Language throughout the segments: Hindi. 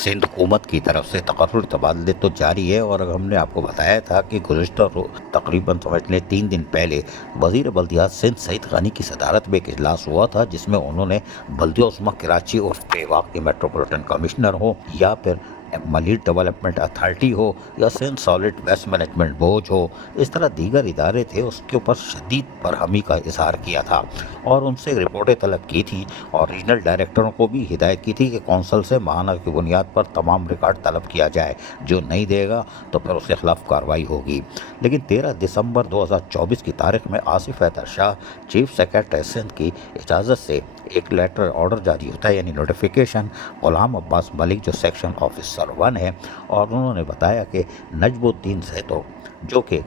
सिंध हुकूमत की तरफ से तकर्रुर तबादले तो जारी है और हमने आपको बताया था कि गुज़िश्ता तकरीबन समझ लें 3 दिन पहले वज़ीर बल्दियात सिंध सईद गानी की सदारत में एक इजलास हुआ था, जिसमें उन्होंने बल्दिया उस्मा कराची और पेवाक के मेट्रोपॉलिटन कमिश्नर हो या फिर मलीड डेवलपमेंट अथॉरिटी हो या Sindh solid waste management board हो, इस तरह दीगर इदारे थे, उसके ऊपर शदीद बरहमी का इजहार किया था और उनसे रिपोर्टें तलब की थी और रीजनल डायरेक्टरों को भी हिदायत की थी कि कौंसल से माहाना की बुनियाद पर तमाम रिकॉर्ड तलब किया जाए। जो नहीं देगा तो फिर उसके खिलाफ कार्रवाई होगी। लेकिन 13 दिसंबर 2024 की तारीख में आसिफ हैदर शाह चीफ सेक्रेटरी सिंध की इजाज़त से एक लेटर ऑर्डर जारी होता है, यानी नोटिफिकेशन। गुलाम अब्बास मलिक जो सेक्शन ऑफिसर 1 है, और उन्होंने बताया कि नजमुद्दीन सेतो जो कि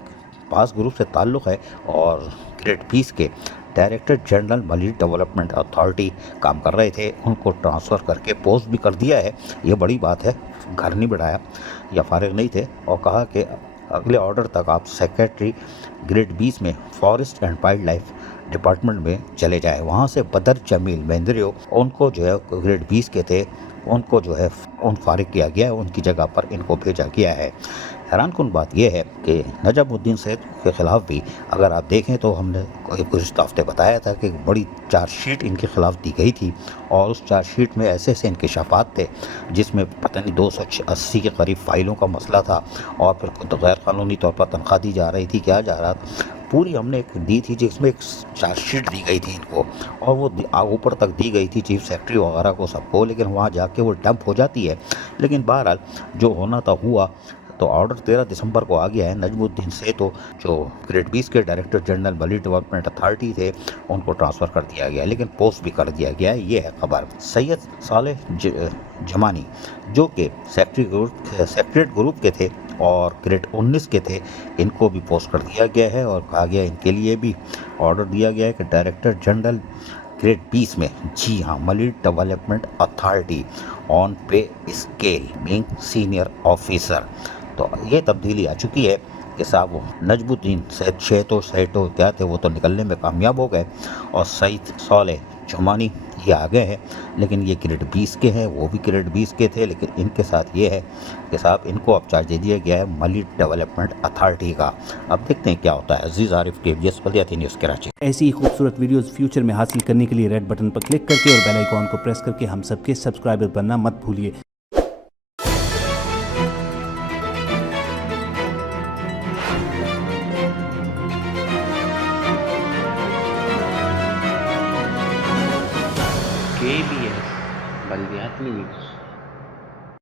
पास ग्रुप से ताल्लुक़ है और ग्रेड 20 के डायरेक्टर जनरल मलीड डेवलपमेंट अथॉरिटी काम कर रहे थे, उनको ट्रांसफ़र करके पोस्ट भी कर दिया है। ये बड़ी बात है, घर नहीं बढ़ाया या फारिग नहीं थे, और कहा कि अगले ऑर्डर तक आप सेक्रेटरी ग्रेड 20 में forest and wild life department में चले जाए। वहाँ से बदर जमील मेंद्रियो, उनको जो है ग्रेड 20 के थे, उनको जो है फारिग किया गया है, उनकी जगह पर इनको भेजा गया है। हैरान कुन बात यह है कि नजमुद्दीन सैद के ख़िलाफ़ भी अगर आप देखें तो हमने गुज़िश्ता हफ्ते बताया था कि बड़ी चार्जशीट इनके ख़िलाफ़ दी गई थी और उस चार्जशीट में ऐसे ऐसे इंकशाफात थे जिसमें पता नहीं 280 के करीब फ़ाइलों का मसला था और फिर खुद गैर कानूनी तौर पर तनख्वाह दी जा रही थी, क्या जा रहा था पूरी हमने एक दी थी जिसमें एक चार्जशीट दी गई थी इनको, और वो ऊपर तक दी गई थी चीफ सेक्रेटरी वगैरह को, सबको, लेकिन वहाँ जाके वो डंप हो जाती है। लेकिन बहरहाल जो होना था हुआ, तो ऑर्डर 13 दिसंबर को आ गया है। नजमुद्दीन सेतो जो ग्रेड 20 के डायरेक्टर जनरल मलीड डेवलपमेंट अथॉरिटी थे, उनको ट्रांसफ़र कर दिया गया, लेकिन पोस्ट भी कर दिया गया है। ये है खबर। सैयद सालेह जमानी जो कि सेक्रेटरीट ग्रुप के थे और ग्रेड 19 के थे, इनको भी पोस्ट कर दिया गया है और कहा गया इनके लिए भी ऑर्डर दिया गया है कि डायरेक्टर जनरल ग्रेड 20 में, जी हाँ, Malir development authority on pay scale being senior officer. तो ये तब्दीली आ चुकी है कि साहब वो नजमुद्दीन सेतो क्या थे, वो तो निकलने में कामयाब हो गए और सईद सालेह जुमानी ये आ गए हैं, लेकिन ये ग्रेड 20 के हैं, वो भी ग्रेड 20 के थे, लेकिन इनके साथ ये है कि साहब इनको अब चार्ज दे दिया गया है मलीड डेवलपमेंट अथॉरिटी का। अब देखते हैं क्या होता है। अजीज़ आरिफ के बल्दियाती न्यूज़ कराची। ऐसी ही खूबसूरत वीडियोस फ्यूचर में हासिल करने के लिए रेड बटन पर क्लिक करके और बेल आइकॉन को प्रेस करके हम सबके सब्सक्राइबर बनना मत भूलिए। KBS बल्दियाती न्यूज़।